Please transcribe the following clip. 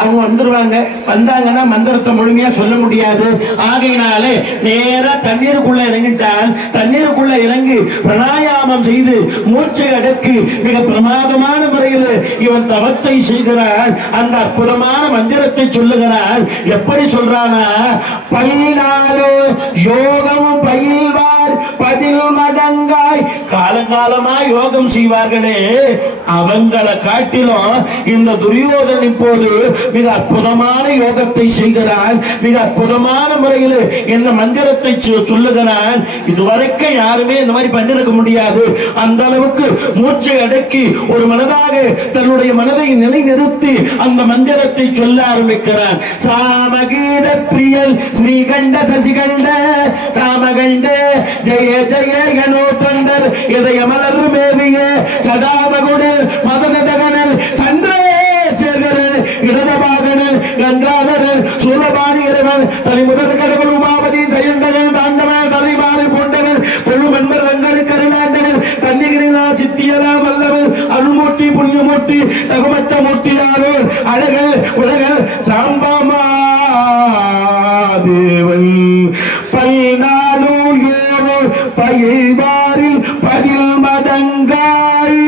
அவங்க வந்துருவாங்க. வந்தாங்கன்னா மந்திரத்தை முழுமையா சொல்ல முடியாது. ஆகையினாலே நேரா தண்ணீருக்குள்ள இறங்கிட்டால் தண்ணீருக்குள்ள இறங்கி பிராணாயாமம் செய்து மூச்சை அடக்கி மிக பிரமாதமான முறையில் இவன் தவத்தை செய்கிறான். அந்த அற்புதமான மந்திரத்தை சொல்லுகிறான். எப்படி சொல்றானா, பயிலாலோ யோகமும் பயில்வார் பதில் மடங்காய். காலங்காலமா யோகம் செய்வார்களே அவங்களை காட்டிலும் இந்த துரியோதன் இப்போது மிக அற்புதமான யோகத்தை செய்கிறான். மிக அற்புதமான முறையில் இந்த மந்திரத்தை சொல்லுகிறான். இதுவரைக்கும் யாருமே இந்த மாதிரி பண்ணிருக்க முடியாது. அந்த அளவுக்கு மூச்சை அடக்கி ஒரு மனதாக தன்னுடைய மனதை நிலைநிறுத்தி அந்த மந்திரத்தை சொல்ல ஆரம்பிக்கிறான். சாமகீத பிரியல் ஸ்ரீகண்ட சசிகண்ட சாமகண்ட ஜெய ஜெய கணோ தொண்டர் இதய மலர் மேவிய சதாமகுடர் மதனதகனல் சந்திரசேகரன் இடதபாகனல் கங்காதரன் சூரபாணி இறைவன் தலைமுதல் கடவுள் உமாவதி சயந்தகன் தாண்டவன் தலைமாறு போன்றவன் தொழுமன்பர் ரங்கரு கருணாண்டவன் தன்னிகிரிலா சித்தியலா வல்லவன் அருமூர்த்தி புண்ணியமூர்த்தி தகுமட்ட மூர்த்தியாரோர் அழகல் உலகல் சாம்பாமா தேவன் பைநாளோ யோரோ பயில்வாரில் பதில் மடங்காய்